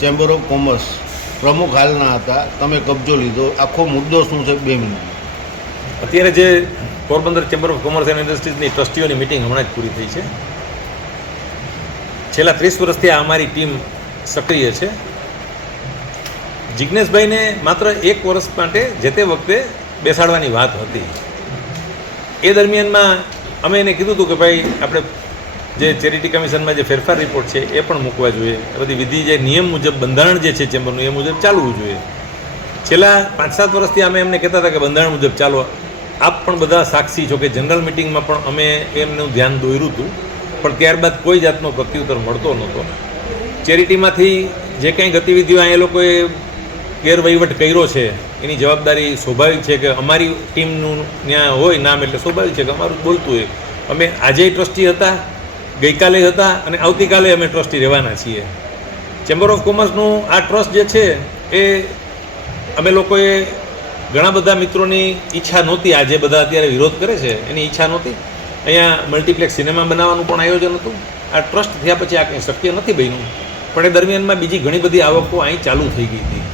Chamber of commerce પ્રમુખ હાલના હતા, તમે કબજો લીધો, આખો મુદ્દો શું છે? 2 મિનિટ. અત્યારે જે Porbandar chamber of commerce and ઇન્ડસ્ટ્રીઝની ટ્રસ્ટીઓની મિટિંગ હમણાં જ પૂરી થઈ છે. છેલ્લા 30 વર્ષથી આ અમારી ટીમ સક્રિય છે. જિજ્ઞેશભાઈને માત્ર 1 વર્ષ માટે જે તે વખતે બેસાડવાની વાત હતી. એ દરમિયાનમાં અમે એને કીધું હતું કે ભાઈ આપણે જે ચેરિટી કમિશનમાં જે ફેરફાર રિપોર્ટ છે એ પણ મૂકવા જોઈએ, બધી વિધિ જે નિયમ મુજબ બંધારણ જે છે ચેમ્બરનું એ મુજબ ચાલવું જોઈએ. છેલ્લા 5-7 વર્ષથી અમે એમને કહેતા હતા કે બંધારણ મુજબ ચાલો. આપ પણ બધા સાક્ષી છો કે જનરલ મિટિંગમાં પણ અમે એમનું ધ્યાન દોર્યું હતું, પણ ત્યારબાદ કોઈ જાતનો પ્રત્યુત્તર મળતો નહોતો. ચેરિટીમાંથી જે કંઈ ગતિવિધિઓ એ લોકોએ ગેરવહીવટ કર્યો છે એની જવાબદારી સ્વાભાવિક છે કે અમારી ટીમનું ત્યાં હોય નામ, એટલે સ્વાભાવિક છે કે અમારું બોલતું હોય. અમે આજે ટ્રસ્ટી હતા, ગઈકાલે હતા અને આવતીકાલે અમે ટ્રસ્ટી રહેવાના છીએ. ચેમ્બર ઓફ કોમર્સનું આ ટ્રસ્ટ જે છે એ અમે લોકોએ ઘણા બધા મિત્રોની ઈચ્છા નહોતી, આજે બધા અત્યારે વિરોધ કરે છે એની ઈચ્છા નહોતી. અહીંયા મલ્ટીપ્લેક્સ સિનેમા બનાવવાનું પણ આયોજન હતું. આ ટ્રસ્ટ થયા પછી આ કંઈ શક્ય નથી બન્યું, પણ એ દરમિયાનમાં બીજી ઘણી બધી આવકો અહીં ચાલુ થઈ ગઈ હતી.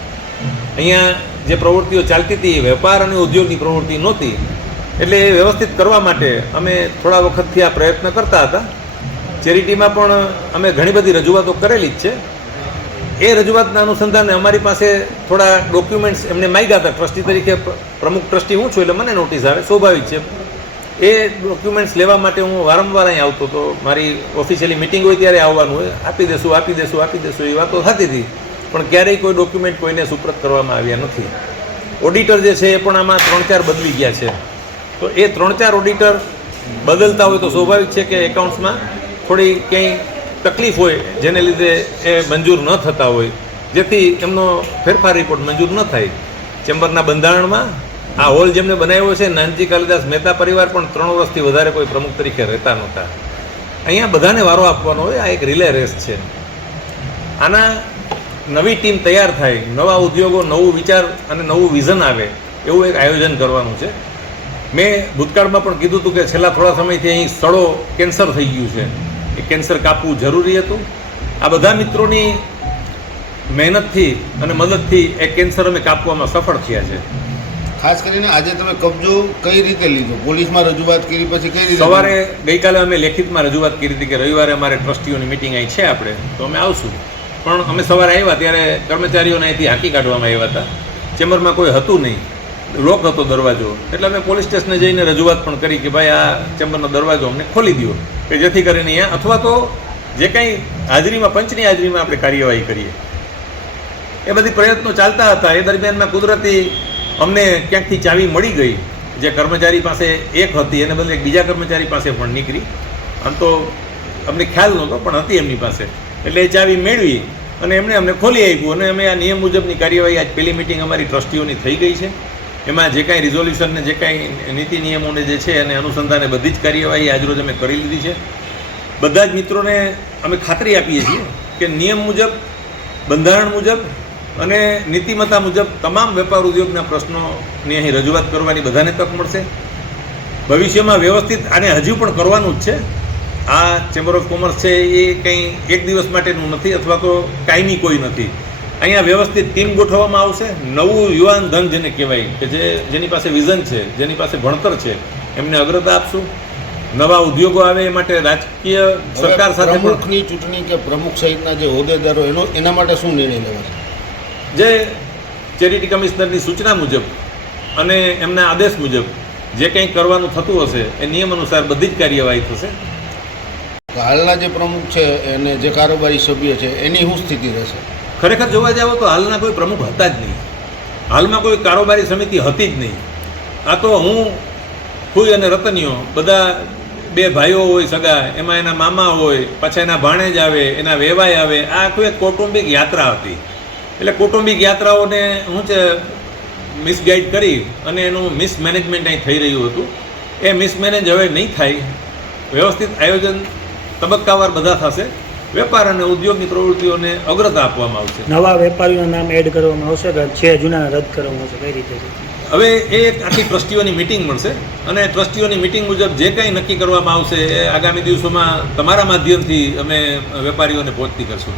અહીંયા જે પ્રવૃત્તિઓ ચાલતી હતી એ વેપાર અને ઉદ્યોગની પ્રવૃત્તિ નહોતી, એટલે એ વ્યવસ્થિત કરવા માટે અમે થોડા વખતથી આ પ્રયત્ન કરતા હતા. ચેરિટીમાં પણ અમે ઘણી બધી રજૂઆતો કરેલી જ છે. એ રજૂઆતના અનુસંધાને અમારી પાસે થોડા ડોક્યુમેન્ટ્સ એમને માંગ્યા હતા. ટ્રસ્ટી તરીકે પ્રમુખ ટ્રસ્ટી હું છું એટલે મને નોટિસ આવે, સ્વાભાવિક છે. એ ડોક્યુમેન્ટ્સ લેવા માટે હું વારંવાર અહીં આવતો હતો. મારી ઓફિશિયલી મિટિંગ હોય ત્યારે આવવાનું હોય, આપી દેશું એ વાતો થતી હતી, પણ ક્યારેય કોઈ ડોક્યુમેન્ટ કોઈને સુપ્રત કરવામાં આવ્યા નથી. ઓડિટર જે છે એ પણ આમાં 3-4 બદલી ગયા છે. તો એ 3-4 ઓડિટર બદલતા હોય તો સ્વાભાવિક છે કે એકાઉન્ટ્સમાં થોડી ક્યાંય તકલીફ હોય, જેને લીધે એ મંજૂર ન થતા હોય, જેથી એમનો ફેરફાર રિપોર્ટ મંજૂર ન થાય. ચેમ્બરના બંધારણમાં આ હોલ જેમને બનાવ્યો છે, નાનજી કાલિદાસ મહેતા પરિવાર પણ 3 વર્ષથી વધારે કોઈ પ્રમુખ તરીકે રહેતા નહોતા. અહીંયા બધાને વારો આપવાનો હોય. આ એક રિલે રેસ છે. આના નવી ટીમ તૈયાર થાય, નવા ઉદ્યોગો, નવું વિચાર અને નવું વિઝન આવે એવું એક આયોજન કરવાનું છે. મેં ભૂતકાળમાં પણ કીધું હતું કે છેલ્લા થોડા સમયથી અહીં સ્થળો કેન્સર થઈ ગયું છે. એ કેન્સર કાપવું જરૂરી હતું. આ બધા મિત્રોની મહેનતથી અને મદદથી એ કેન્સર અમે કાપવામાં સફળ થયા છે. ખાસ કરીને આજે તમે કબજો કઈ રીતે લીધો? પોલીસમાં રજૂઆત કરી પછી કઈ રીતે? સવારે ગઈકાલે અમે લેખિતમાં રજૂઆત કરી હતી કે રવિવારે અમારે ટ્રસ્ટીઓની મિટિંગ અહીં છે આપણે, તો અમે આવશું. પણ અમે સવારે આવ્યા ત્યારે કર્મચારીઓને અહીંથી હાંકી કાઢવામાં આવ્યા હતા. ચેમ્બરમાં કોઈ હતું નહીં, લોક હતો દરવાજો. એટલે અમે પોલીસ સ્ટેશને જઈને રજૂઆત પણ કરી કે ભાઈ આ ચેમ્બરનો દરવાજો અમને ખોલી દો, કે જેથી કરીને અહીંયા અથવા તો જે કંઈ હાજરીમાં, પંચની હાજરીમાં આપણે કાર્યવાહી કરીએ. એ બધી પ્રયત્નો ચાલતા હતા. એ દરમિયાનમાં કુદરતી અમને ક્યાંકથી ચાવી મળી ગઈ. જે કર્મચારી પાસે એક હતી એને બદલે એક બીજા કર્મચારી પાસે પણ નીકળી. આમ તો અમને ખ્યાલ નહોતો, પણ હતી એમની પાસે. એટલે એ ચાવી મેળવી અને એમણે અમને ખોલી આપ્યું અને અમે આ નિયમ મુજબની કાર્યવાહી, આજ પહેલી મિટિંગ અમારી ટ્રસ્ટીઓની થઈ ગઈ છે. એમાં જે કાંઈ રિઝોલ્યુશન ને જે કાંઈ નીતિ નિયમોને જે છે એને અનુસંધાને બધી જ કાર્યવાહી આજરોજ અમે કરી લીધી છે. બધા જ મિત્રોને અમે ખાતરી આપીએ છીએ કે નિયમ મુજબ, બંધારણ મુજબ અને નીતિમત્તા મુજબ તમામ વેપાર ઉદ્યોગના પ્રશ્નોની અહીં રજૂઆત કરવાની બધાને તક મળશે. ભવિષ્યમાં વ્યવસ્થિત આને હજુ પણ કરવાનું જ છે. આ ચેમ્બર ઓફ કોમર્સ છે એ કંઈ એક દિવસ માટેનું નથી અથવા તો કાયમી કોઈ નથી. અહીંયા વ્યવસ્થિત ટીમ ગોઠવવામાં આવશે. નવું યુવાન ધન જેને કહેવાય કે જેની પાસે વિઝન છે, જેની પાસે ભણતર છે, એમને અગ્રતા આપશું. નવા ઉદ્યોગો આવે એ માટે રાજકીય સરકાર સાથે પ્રમુખની ચૂંટણી કે પ્રમુખ સહિતના જે હોદ્દેદારો એના માટે શું નિર્ણય લેવાશે? જે ચેરિટી કમિશનરની સૂચના મુજબ અને એમના આદેશ મુજબ જે કંઈ કરવાનું થતું હશે એ નિયમ અનુસાર બધી જ કાર્યવાહી થશે. હાલના જે પ્રમુખ છે અને જે કારોબારી સભ્ય છે એની શું સ્થિતિ રહેશે? ખરેખર જોવા જાવ તો હાલના કોઈ પ્રમુખ હતા જ નહીં. હાલમાં કોઈ કારોબારી સમિતિ હતી જ નહીં. આ તો હું, ફૂઈ અને રતનીઓ બધા 2 ભાઈઓ હોય સગા, એમાં એના મામા હોય, પાછા એના ભાણેજ આવે, એના વેવાય આવે. આ આખું એક કૌટુંબિક યાત્રા હતી. એટલે કૌટુંબિક યાત્રાઓને શું છે મિસગાઈડ કરી અને એનું મિસમેનેજમેન્ટ અહીં થઈ રહ્યું હતું. એ મિસમેનેજ હવે નહીં થાય. વ્યવસ્થિત આયોજન તબક્કાવાર બધા થશે. વેપાર અને ઉદ્યોગની પ્રવૃત્તિઓને અગ્રતા આપવામાં આવશે. નવા વેપારીઓના નામ એડ કરવામાં આવશે કે છે જૂના રદ કરવામાં આવશે? કઈ રીતે છે? હવે એ એક આખી ટ્રસ્ટીઓની મિટિંગ મળશે અને ટ્રસ્ટીઓની મિટિંગ મુજબ જે કંઈ નક્કી કરવામાં આવશે એ આગામી દિવસોમાં તમારા માધ્યમથી અમે વેપારીઓને પહોંચતી કરશું.